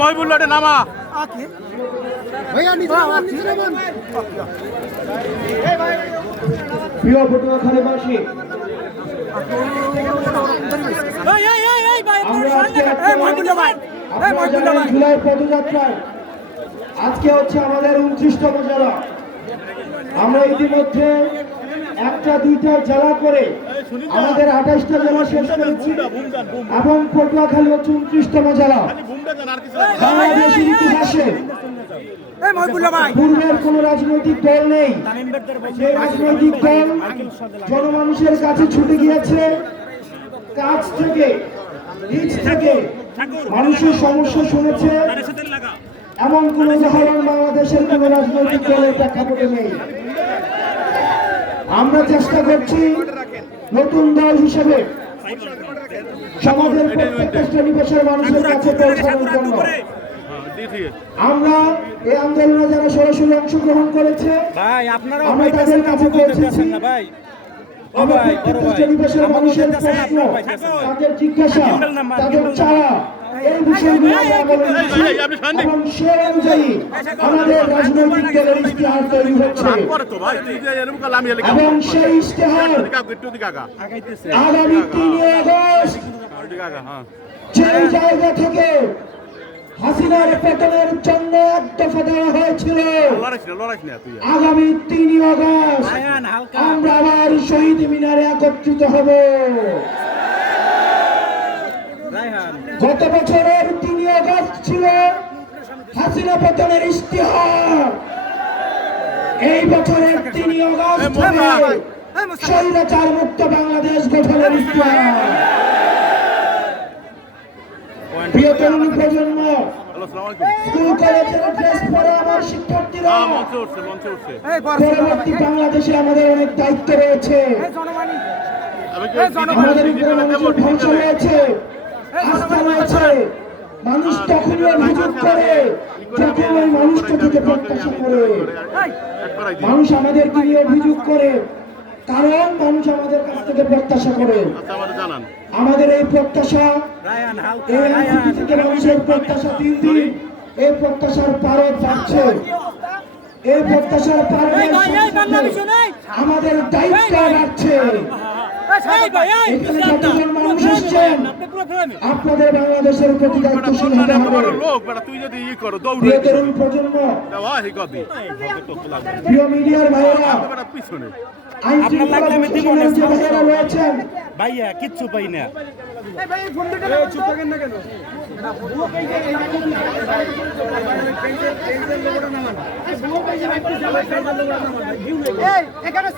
মহিবুল্লাহ নামা প্রিয় পটুয়াখালীবাসী, জুলাই পদযাত্রায় আজকে হচ্ছে আমাদের 29তম জেলা। আমরা ইতিমধ্যে একটা দুইটা জেলা করে আমাদের 28টা জেলা শেষ করেছি এবং পটুয়াখালী হচ্ছে 29তম জেলা। বাংলাদেশের ইতিহাসে পূর্বের কোন রাজনৈতিক দল নেই যে রাজনৈতিক দল জনমানুষের কাছে ছুটে গিয়েছে, কাছ থেকে নিজ থেকে মানুষের সমস্যা শুনেছে, এমন কোন উদাহরণ বাংলাদেশের কোন রাজনৈতিক দলের প্রেক্ষাপটে নেই। আমরা চেষ্টা করছি নতুন দল হিসেবে সমাজের প্রত্যেকটা শ্রেণী পেশার মানুষের কাছে পৌঁছানোর জন্য। আমরা এই আন্দোলনে যারা সরাসরি অংশগ্রহণ করেছে আমরা তাদের কাছে পৌঁছেছি। আমরা প্রত্যেকটা শ্রেণী পেশার মানুষের প্রশ্ন, তাদের জিজ্ঞাসা, তাদের চাওয়া, এই বিষয়গুলো আমরা বলেছি এবং সে অনুযায়ী আমাদের রাজনৈতিক দলের ইশতেহার তৈরি হচ্ছে এবং সেই ইশতেহার আগামী 3 আগস্ট যেই জায়গা থেকে হাসিনার পতনের জন্য এক দফা দেওয়া হয়েছিল, আগামী 3 আগস্ট আমরা আবার শহীদ মিনারে একত্রিত হব। গত বছরের 3 আগস্ট ছিল হাসিনা পতনের ইশতেহার, এই বছরের 3 আগস্ট হবে স্বৈরাচার মুক্ত বাংলাদেশ গঠনের ইশতেহার। প্রিয় তরুণ প্রজন্ম, স্কুল কলেজের ড্রেস পরে আমার শিক্ষার্থীরা, পরবর্তী বাংলাদেশে আমাদের অনেক দায়িত্ব রয়েছে, আমাদের উপরে মানুষের ধ্বংস রয়েছে, আস্থা রয়েছে। মানুষ তখনই অভিযোগ করে যখন ওই মানুষটা থেকে প্রত্যাশা করে। মানুষ আমাদেরকে নিয়ে অভিযোগ করে কারণ মানুষ আমাদের কাছ থেকে প্রত্যাশা করে। আমাদের এই প্রত্যাশা, এই আইনজীবী থেকে মানুষের প্রত্যাশা দিন দিন এই প্রত্যাশার পারদ বাড়ছে। এই প্রত্যাশার পারদ আমাদের দায়িত্ব বাড়ছে। মানুষ এসছেন, আপনাদের বাংলাদেশের প্রতি দায়িত্বশীল হতে হবে। প্রিয় তরুণ প্রজন্ম, প্রিয় মিডিয়ার ভাইয়েরা, রয়েছেন ভাইয়া কিচ্ছু পাই না। এখানে